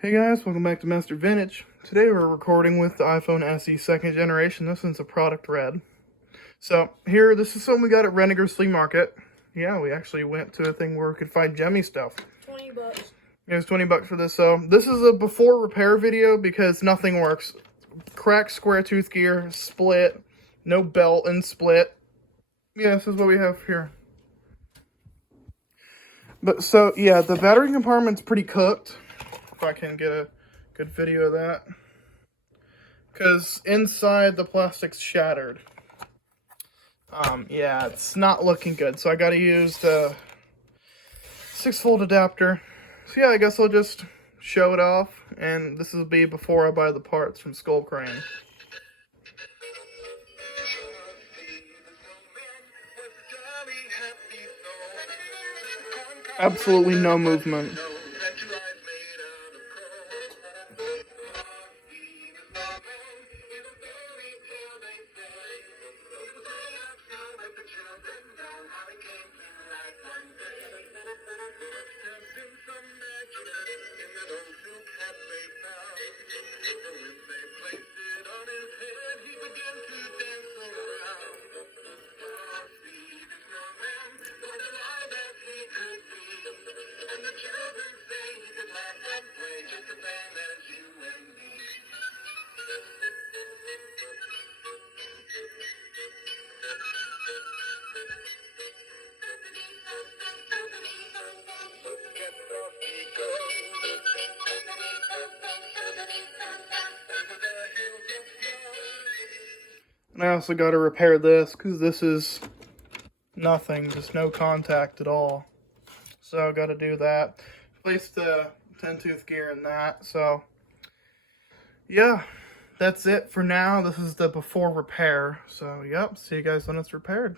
Hey guys, welcome back to Master Vintage. Today we're recording with the iPhone SE 2nd generation. This one's a product red. So here, this is something we got at Renegers Flea Market. Yeah, we actually went to a thing where we could find Gemmy stuff. 20 bucks. It was 20 bucks for this. So this is a before repair video because nothing works. Cracked square tooth gear, split, no belt and split. Yeah, this is what we have here. But so yeah, the battery compartment's pretty cooked. If I can get a good video of that. Because inside the plastic's shattered. Yeah, it's not looking good. So I gotta use the 6-volt adapter. So yeah, I guess I'll just show it off. And this will be before I buy the parts from Skull Crane. Absolutely no movement. And I also got to repair this because this is nothing, just no contact at all. So I got to do that. Place the 10-tooth gear in that. So yeah, that's it for now. This is the before repair. So yep, see you guys when it's repaired.